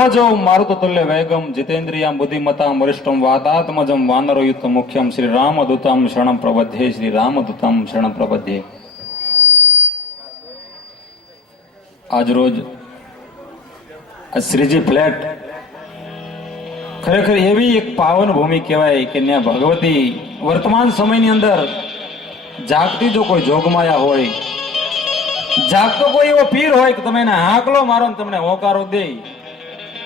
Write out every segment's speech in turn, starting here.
મનોજવ મારુતતુલ્ય વેગમ જીતેન્દ્રિયમ બુદ્ધિમતામ વરિષ્ઠમ વાતાત્મજમ વાનરયુક્ત મુખ્યમ શ્રી રામદૂતમ શરણમ પ્રબધ્યે શ્રી રામદૂતમ શરણમ પ્રબધ્યે. આજ રોજ આ શ્રીજી ફ્લેટ ખરેખર એવી એક પાવન ભૂમિ કહેવાય કે ત્યાં ભગવતી વર્તમાન સમયની અંદર જાગતી જો કોઈ જોગમાયા હોય, જાગતો કોઈ એવો પીર હોય કે તમે એને હાકલો મારો ને તમને હોકારો દે,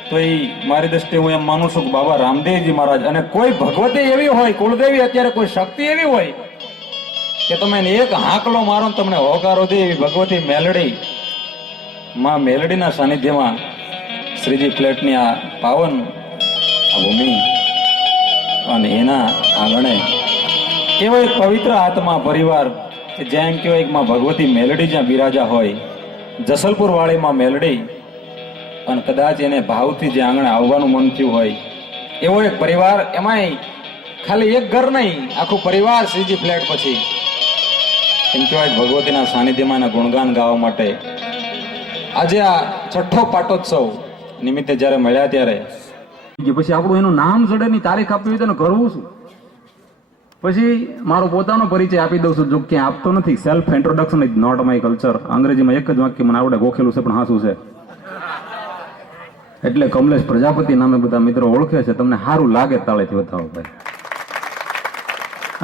તો એ મારી દ્રષ્ટિએ હું એમ માનું છું કે બાબા રામદેવજી મહારાજ. અને કોઈ ભગવતી એવી હોય, કુળદેવી અત્યારે કોઈ શક્તિ એવી હોય કે તમે એને એક હાકલો મારો ને તમને હોકારો દે, એવી ભગવતી મેલડી માં મેલડીના સાનિધ્યમાં શ્રીજી ફ્લેટની આ પાવન ભૂમિ અને એના આંગણે એવો એક પવિત્ર આત્મા પરિવાર કે જ્યાં એમ કહેવાય માં ભગવતી મેલડી જ્યાં બિરાજા હોય, જસલપુર વાળીમાં મેલડી, અને કદાચ એને ભાવથી જે આંગણે આવવાનું મન થયું હોય એવો એક પરિવાર. એમાંય ખાલી એક ઘર નહીં, આખું પરિવાર શ્રીજી ફ્લેટ પછી એમ કહેવાય ભગવતીના સાનિધ્યમાં એના ગુણગાન ગાવા માટે આજે આ છઠ્ઠો પાટોત્સવ નિમિત્તે જ્યારે મળ્યા ત્યારે પછી આપણું એનું નામ જડેની તારીખ આપવી હોય તો કરવું શું. પછી મારો પોતાનો પરિચય આપી દઉં છું, જો ક્યાં આપતો નથી. Self introduction is not my culture. અંગ્રેજીમાં એક જ વાક્ય મને આવડે, ગોખેલું છે પણ હાસું છે. એટલે કમલેશ પ્રજાપતિ નામે બધા મિત્રો ઓળખે છે. તમને સારું લાગે તાળેથી બતાવો ભાઈ.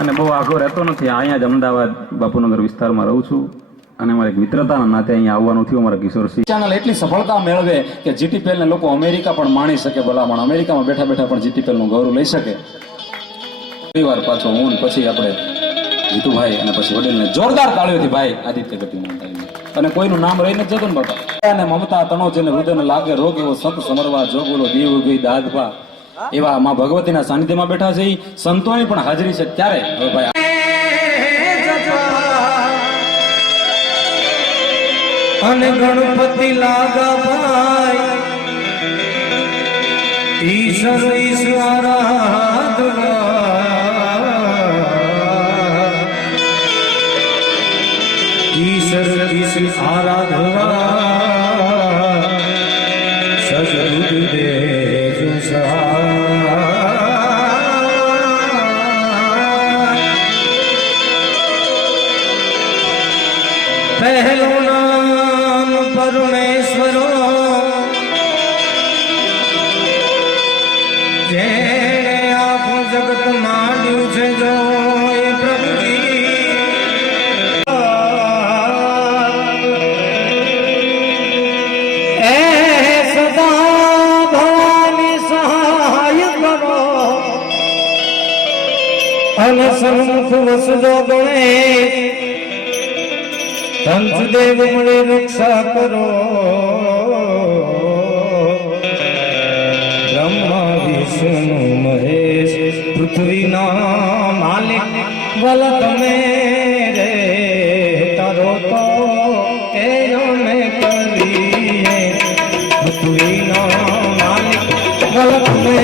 અને બહુ આઘો રહેતો નથી, અહીંયા જ અમદાવાદ બાપુનગર વિસ્તારમાં રહું છું. અને અમારી મિત્રતાના નાતે અહીંયા આવવાનું થયું. અમારા કિશોરસિંહ ચેનલ એટલી સફળતા મેળવે કે જીટીપીએલ ને લોકો અમેરિકા પણ માણી શકે. ભલામણ અમેરિકામાં બેઠા બેઠા પણ જીટીપીએલ નું ગૌરવ લઈ શકે. પરિવાર પાછો હું પછી આપણે જીતુભાઈ અને પછી વડીલને જોરદાર તાળીઓથી ભાઈ આદિત્ય ગતિ અને કોઈનું નામ રહીને જતો ને બાપા. અને મમતા તણો જેને હૃદયને લાગે રોગ એવો સંત સમરવા જોગુલો દીવ ગઈ દાદભા એવા માં ભગવતીના સાનિધ્યમાં બેઠા છે. સંતોની પણ હાજરી છે. ત્યારે હવે ભાઈ અને ગણપતિ લાગા ભાઈ ઈશ્વર ઈશ્વરાધવા ઈશ્વર ઈશ્વર આરાધવા સદગુરુદેવ પહેલો નામ પરમેશ્વરો જેણે આખું જગત માંડ્યું છે જો એ પ્રભુજી એ સદા ભવાની સહાય કરો અને સન્મુખ વસજો ગણેશ પંચદેવ મળે રક્ષા કરો બ્રહ્મા વિષ્ણુ મહેશ પૃથ્વીના માલિક વલ તમે રે તારો તો એને કરીએ પૃથ્વીના માલિક વલ તમે